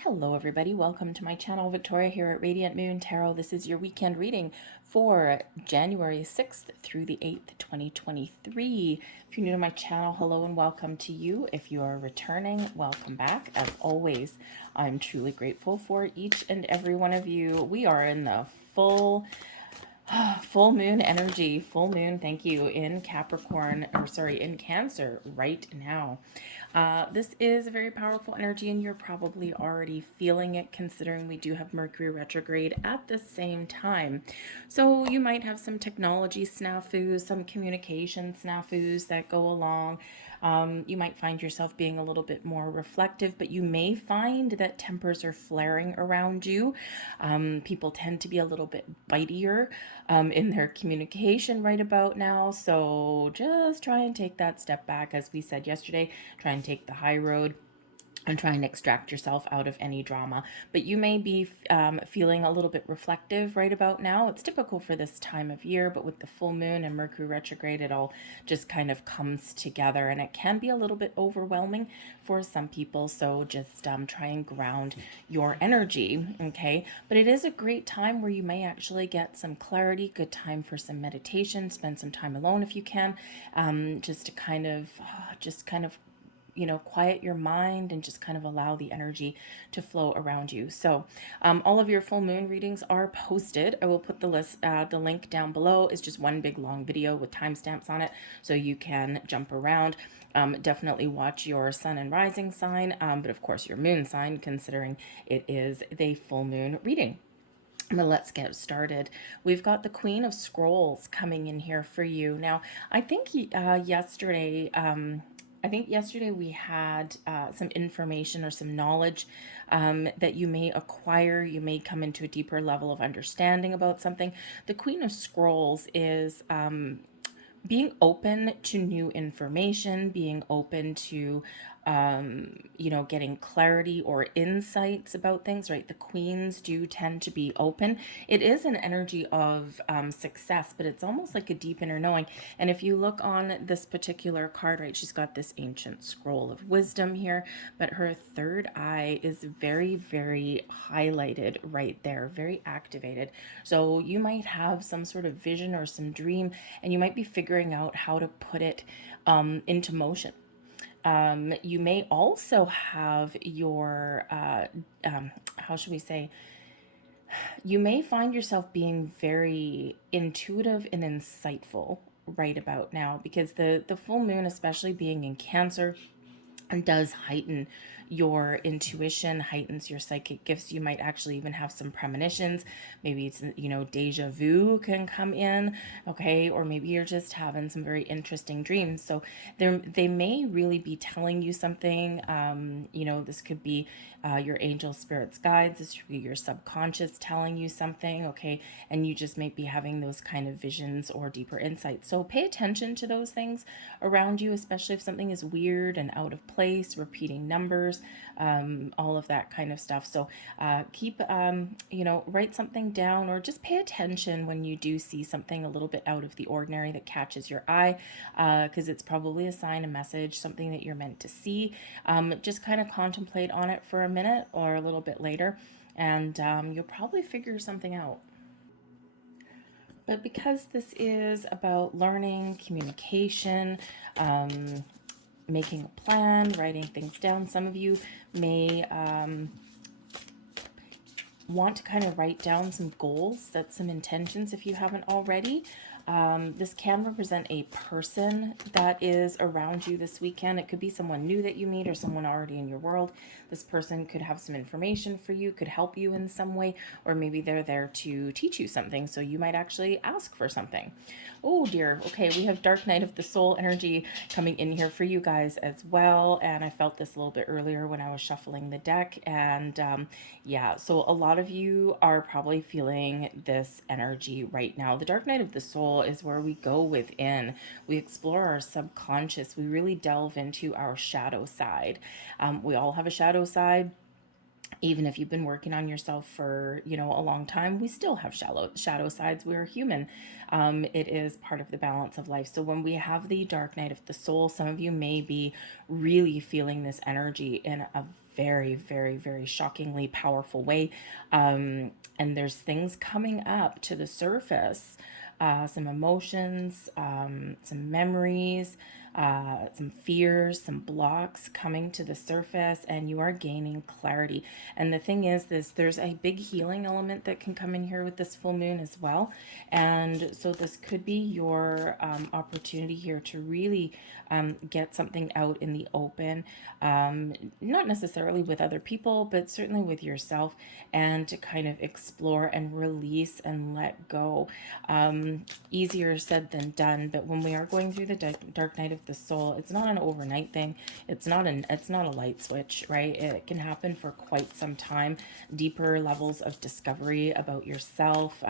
Hello everybody, welcome to my channel. Victoria here at Radiant Moon Tarot. This is your weekend reading for January 6th through the 8th, 2023. If you're new to my channel, hello and welcome to you. If you are returning, welcome back. As always, I'm truly grateful for each and every one of you. We are in the full moon energy, full moon, thank you, in Capricorn, or sorry, in Cancer right now. This is a very powerful energy, and you're probably already feeling it, considering we do have Mercury retrograde at the same time. So you might have some technology snafus, some communication snafus that go along. You might find yourself being a little bit more reflective, but you may find that tempers are flaring around you. People tend to be a little bit bitier in their communication right about now. So just try and take that step back. As we said yesterday, try and take the high road and try and extract yourself out of any drama. But you may be feeling a little bit reflective right about now. It's typical for this time of year, but with the full moon and Mercury retrograde, it all just kind of comes together, and it can be a little bit overwhelming for some people. So just try and ground your energy, okay? But it is a great time where you may actually get some clarity, good time for some meditation, spend some time alone if you can, just to kind of quiet your mind and just kind of allow the energy to flow around you. So all of your full moon readings are posted. I will put the link down below. It's just one big long video with timestamps on it, so you can jump around. Definitely watch your sun and rising sign, but of course your moon sign, considering it is the full moon reading. But let's get started. We've got the Queen of Scrolls coming in here for you. Now, I think yesterday we had some information or some knowledge that you may acquire. You may come into a deeper level of understanding about something. The Queen of Scrolls is being open to new information, being open to, getting clarity or insights about things, right? The queens do tend to be open. It is an energy of success, but it's almost like a deep inner knowing. And if you look on this particular card, right, she's got this ancient scroll of wisdom here, but her third eye is very, very highlighted right there, very activated. So you might have some sort of vision or some dream, and you might be figuring out how to put it into motion. You may also have your, how should we say, you may find yourself being very intuitive and insightful right about now, because the full moon, especially being in Cancer, and does heighten your intuition, heightens your psychic gifts. You might actually even have some premonitions. Maybe it's, deja vu can come in, okay? Or maybe you're just having some very interesting dreams. So they may really be telling you something. This could be your angel spirits guides. This could be your subconscious telling you something, okay? And you just might be having those kind of visions or deeper insights. So pay attention to those things around you, especially if something is weird and out of place, repeating numbers, all of that kind of stuff. So keep, write something down, or just pay attention when you do see something a little bit out of the ordinary that catches your eye, because it's probably a sign, a message, something that you're meant to see. Just kind of contemplate on it for a minute or a little bit later, and you'll probably figure something out. But because this is about learning, communication, making a plan, writing things down, some of you may want to kind of write down some goals, set some intentions if you haven't already. This can represent a person that is around you this weekend. It could be someone new that you meet or someone already in your world. This person could have some information for you, could help you in some way, or maybe they're there to teach you something, so you might actually ask for something. Oh dear. Okay, we have Dark Night of the Soul energy coming in here for you guys as well, and I felt this a little bit earlier when I was shuffling the deck, and yeah, so a lot of you are probably feeling this energy right now. The Dark Night of the Soul is where we go within, we explore our subconscious, we really delve into our shadow side. We all have a shadow side. Even if you've been working on yourself for, a long time, we still have shadow sides. We're human. It is part of the balance of life. So when we have the dark night of the soul, some of you may be really feeling this energy in a very, very, very shockingly powerful way. And there's things coming up to the surface, some emotions, some memories, some fears, some blocks coming to the surface, and you are gaining clarity. And the thing is, there's a big healing element that can come in here with this full moon as well. And so this could be your opportunity here to really get something out in the open, not necessarily with other people, but certainly with yourself, and to kind of explore and release and let go. Easier said than done, but when we are going through the dark night of the soul, it's not an overnight thing. It's not a light switch, right? It can happen for quite some time. Deeper levels of discovery about yourself,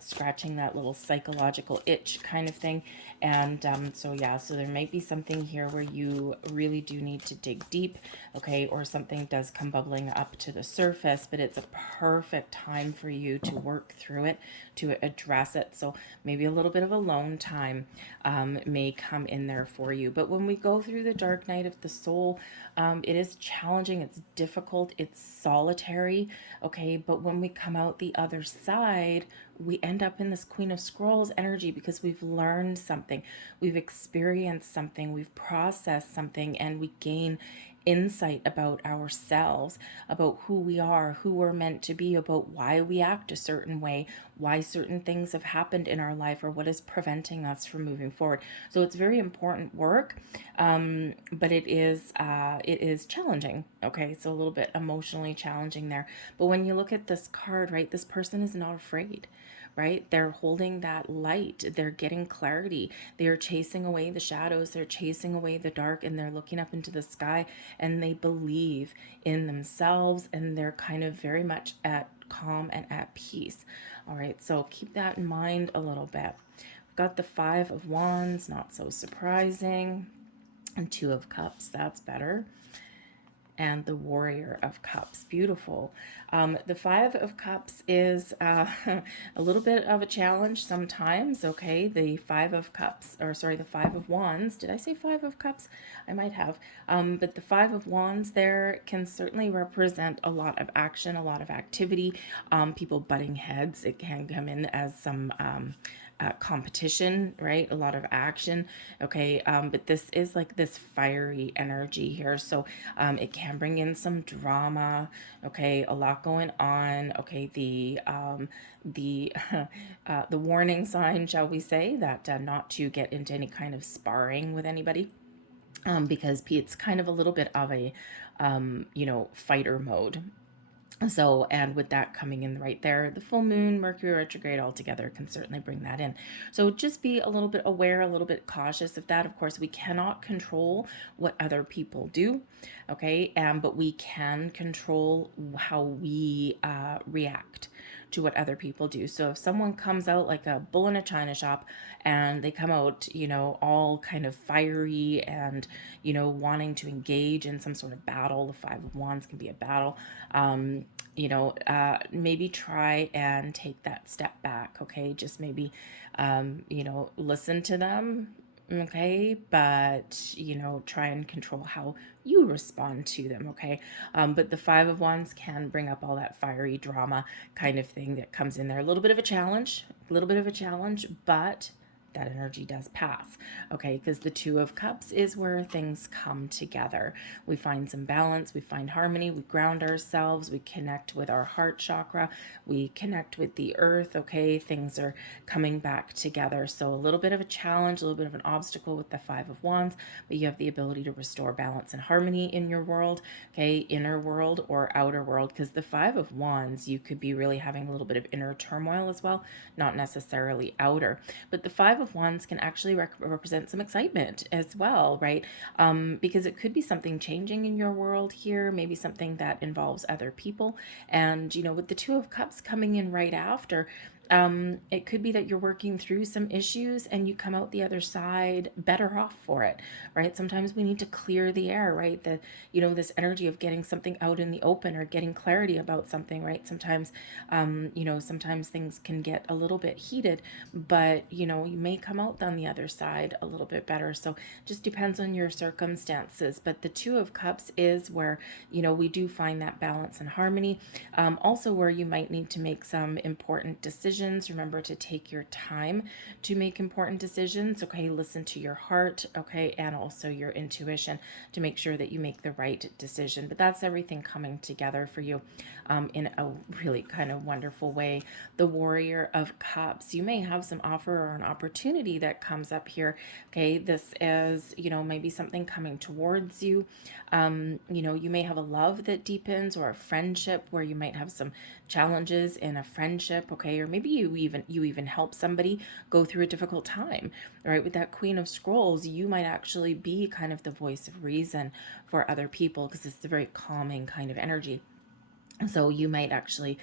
scratching that little psychological itch kind of thing. And so there might be something here where you really do need to dig deep, okay, or something does come bubbling up to the surface, but it's a perfect time for you to work through it, to address it. So maybe a little bit of alone time may come in there for you. But when we go through the dark night of the soul, it is challenging, it's difficult, it's solitary, okay? But when we come out the other side, we end up in this Queen of Scrolls energy because we've learned something, we've experienced something, we've processed something, and we gain insight about ourselves, about who we are, who we're meant to be, about why we act a certain way, why certain things have happened in our life, or what is preventing us from moving forward. So it's very important work, but it is challenging. Okay, so a little bit emotionally challenging there. But when you look at this card, right, this person is not afraid, right? They're holding that light. They're getting clarity. They're chasing away the shadows. They're chasing away the dark, and they're looking up into the sky, and they believe in themselves, and they're kind of very much at calm and at peace. All right, so keep that in mind a little bit. We've got the Five of Wands, not so surprising, and Two of Cups, that's better, and the Warrior of Cups. Beautiful. The Five of Cups is a little bit of a challenge sometimes, okay? The Five of Cups, or sorry, the Five of Wands. Did I say Five of Cups? I might have. But the Five of Wands there can certainly represent a lot of action, a lot of activity, people butting heads. It can come in as some competition, right? A lot of action. Okay. But this is like this fiery energy here. So it can bring in some drama. Okay. A lot going on. Okay. The the warning sign, shall we say, that not to get into any kind of sparring with anybody. Because it's kind of a little bit of a, fighter mode. So, and with that coming in right there, the full moon, Mercury retrograde altogether can certainly bring that in. So just be a little bit aware, a little bit cautious of that. Of course, we cannot control what other people do, okay? But we can control how we react to what other people do. So if someone comes out like a bull in a china shop, and they come out, all kind of fiery and, wanting to engage in some sort of battle, the Five of Wands can be a battle, maybe try and take that step back, okay? Just maybe, listen to them, okay? But, try and control how you respond to them, okay? But the Five of Wands can bring up all that fiery drama kind of thing that comes in there. A little bit of a challenge, but that energy does pass, okay? Because the Two of Cups is where things come together. We find some balance, we find harmony, we ground ourselves, we connect with our heart chakra, we connect with the earth, okay? Things are coming back together. So a little bit of a challenge, a little bit of an obstacle with the Five of Wands, but you have the ability to restore balance and harmony in your world, okay? Inner world or outer world, because the Five of Wands, you could be really having a little bit of inner turmoil as well, not necessarily outer. But the Five of Wands can actually represent some excitement as well, right? Because it could be something changing in your world here, maybe something that involves other people. And, with the Two of Cups coming in right after, It could be that you're working through some issues and you come out the other side better off for it, right? Sometimes we need to clear the air, right? That, this energy of getting something out in the open or getting clarity about something, right? Sometimes, sometimes things can get a little bit heated, but, you may come out on the other side a little bit better. So just depends on your circumstances. But the Two of Cups is where, we do find that balance and harmony. Also, where you might need to make some important decisions. Remember to take your time to make important decisions. Okay, listen to your heart. Okay, and also your intuition to make sure that you make the right decision. But that's everything coming together for you in a really kind of wonderful way. The Warrior of Cups. You may have some offer or an opportunity that comes up here. Okay, this is, maybe something coming towards you. You may have a love that deepens or a friendship where you might have some challenges in a friendship, okay? Or maybe you even help somebody go through a difficult time, right? With that Queen of Scrolls, you might actually be kind of the voice of reason for other people because it's a very calming kind of energy. So you might actually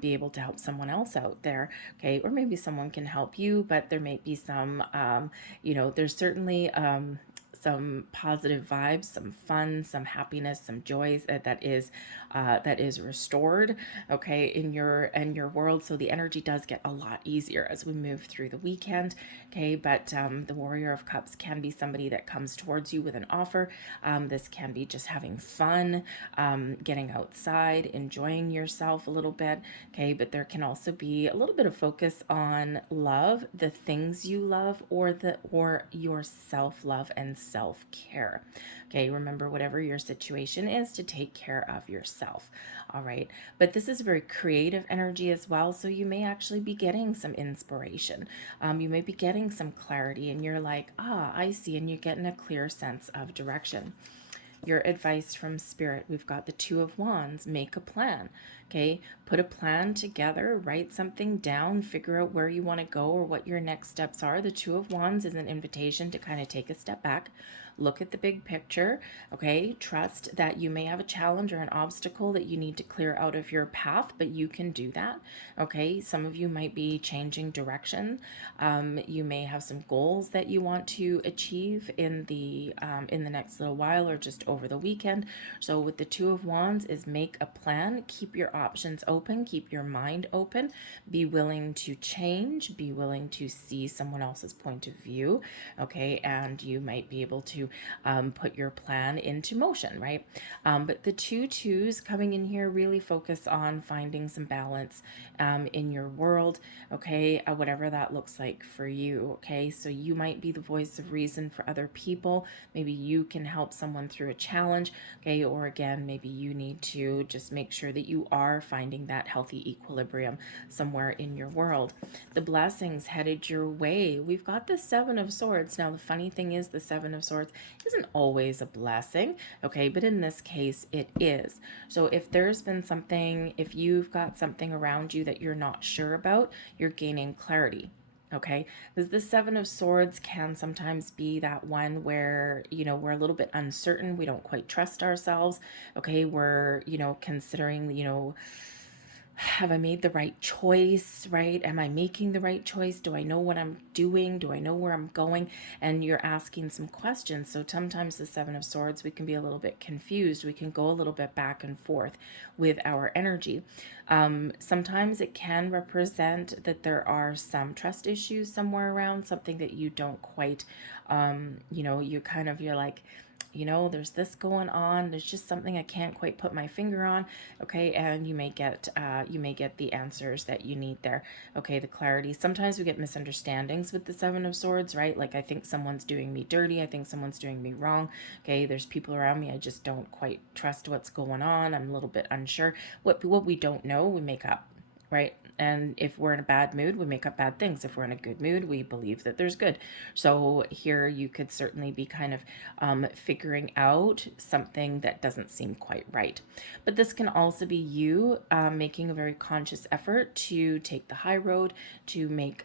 be able to help someone else out there, okay? Or maybe someone can help you, but there may be some, there's certainly some positive vibes, some fun, some happiness, some joys that is restored, okay, in your world. So the energy does get a lot easier as we move through the weekend, okay. But the Warrior of Cups can be somebody that comes towards you with an offer. This can be just having fun, getting outside, enjoying yourself a little bit, okay. But there can also be a little bit of focus on love, the things you love, or your self-love and self-care. Okay, remember whatever your situation is to take care of yourself. All right, but this is a very creative energy as well, so you may actually be getting some inspiration. You may be getting some clarity, and you're like, I see, and you're getting a clear sense of direction. Your advice from Spirit, we've got the Two of Wands. Make a plan. Okay, put a plan together, write something down, figure out where you want to go or what your next steps are. The Two of Wands is an invitation to kind of take a step back, look at the big picture. Okay, trust that you may have a challenge or an obstacle that you need to clear out of your path, but you can do that. Okay, some of you might be changing direction. You may have some goals that you want to achieve in the next little while or just over the weekend. So with the Two of Wands is make a plan, keep your options open, keep your mind open, be willing to change, be willing to see someone else's point of view, okay, and you might be able to put your plan into motion, right? But the two twos coming in here really focus on finding some balance in your world, okay, whatever that looks like for you, okay? So you might be the voice of reason for other people. Maybe you can help someone through a challenge, okay? Or again, maybe you need to just make sure that you are finding that healthy equilibrium somewhere in your world. The blessings headed your way. We've got the Seven of Swords. Now, the funny thing is the Seven of Swords isn't always a blessing, okay? But in this case, it is. So if there's been something, if you've got something around you that you're not sure about, you're gaining clarity. Okay, because the Seven of Swords can sometimes be that one where, we're a little bit uncertain. We don't quite trust ourselves. Okay, we're, considering, have I made the right choice, right? Am I making the right choice? Do I know what I'm doing? Do I know where I'm going? And you're asking some questions. So sometimes the Seven of Swords, we can be a little bit confused. We can go a little bit back and forth with our energy. Sometimes it can represent that there are some trust issues somewhere around, something that you don't quite, you're like, there's this going on. There's just something I can't quite put my finger on. Okay, and you may get the answers that you need there. Okay, the clarity. Sometimes we get misunderstandings with the Seven of Swords, right? Like I think someone's doing me dirty. I think someone's doing me wrong. Okay, there's people around me. I just don't quite trust what's going on. I'm a little bit unsure. What we don't know, we make up, right? And if we're in a bad mood, we make up bad things. If we're in a good mood, we believe that there's good. So here you could certainly be kind of figuring out something that doesn't seem quite right. But this can also be you making a very conscious effort to take the high road, to make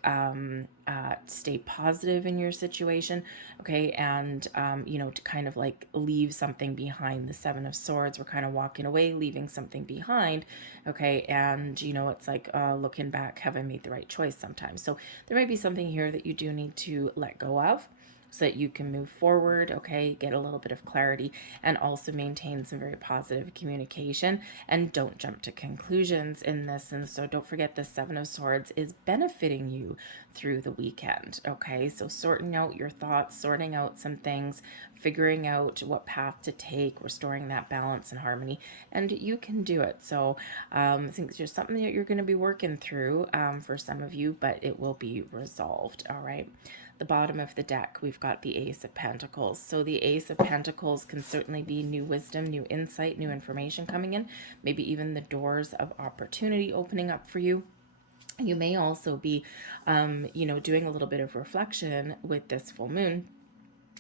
stay positive in your situation, okay, and to kind of like leave something behind. The Seven of Swords, we're kind of walking away, leaving something behind, okay, and it's like looking back, have I made the right choice sometimes? So there might be something here that you do need to let go of, so that you can move forward, okay, get a little bit of clarity, and also maintain some very positive communication, and don't jump to conclusions in this. And so don't forget, the Seven of Swords is benefiting you through the weekend, okay? So sorting out your thoughts, sorting out some things, figuring out what path to take, restoring that balance and harmony, and you can do it. So I think it's just something that you're going to be working through for some of you, but it will be resolved, all right? The bottom of the deck, we've got the Ace of Pentacles. So the Ace of Pentacles can certainly be new wisdom, new insight, new information coming in, maybe even the doors of opportunity opening up for you. You may also be, doing a little bit of reflection with this full moon,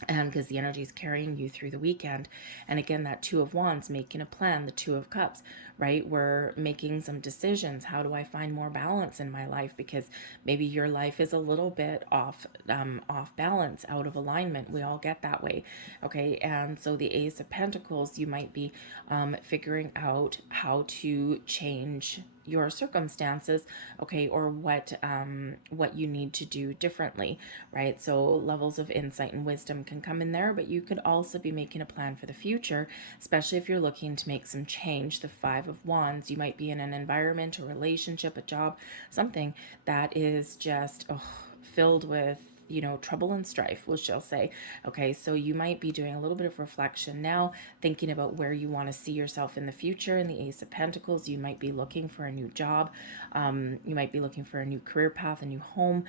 and because the energy is carrying you through the weekend. And again, that Two of Wands, making a plan, the Two of Cups, right? We're making some decisions. How do I find more balance in my life? Because maybe your life is a little bit off balance, out of alignment. We all get that way, okay? And so the Ace of Pentacles, you might be figuring out how to change your circumstances, okay, or what you need to do differently, right? So levels of insight and wisdom can come in there, but you could also be making a plan for the future, especially if you're looking to make some change. The Five of Wands, you might be in an environment, a relationship, a job, something that is just filled with trouble and strife, we shall say. Okay, so you might be doing a little bit of reflection now, thinking about where you want to see yourself in the future. In the Ace of Pentacles, you might be looking for a new job. You might be looking for a new career path, a new home,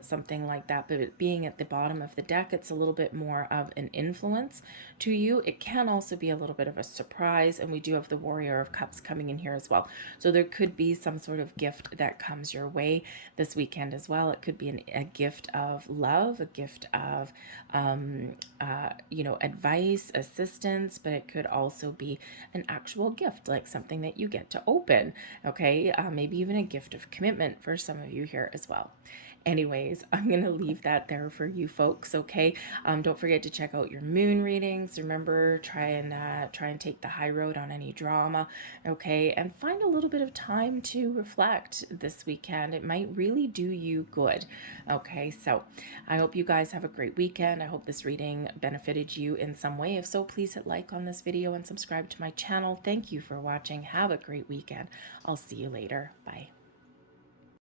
something like that. But it being at the bottom of the deck, it's a little bit more of an influence to you. It can also be a little bit of a surprise. And we do have the Warrior of Cups coming in here as well. So there could be some sort of gift that comes your way this weekend as well. It could be a gift of love, a gift of advice, assistance, but it could also be an actual gift, like something that you get to open, okay? Maybe even a gift of commitment for some of you here as well. Anyways, I'm going to leave that there for you folks, okay? Don't forget to check out your moon readings. Remember, try and take the high road on any drama, okay? And find a little bit of time to reflect this weekend. It might really do you good, okay? So I hope you guys have a great weekend. I hope this reading benefited you in some way. If so, please hit like on this video and subscribe to my channel. Thank you for watching. Have a great weekend. I'll see you later. Bye.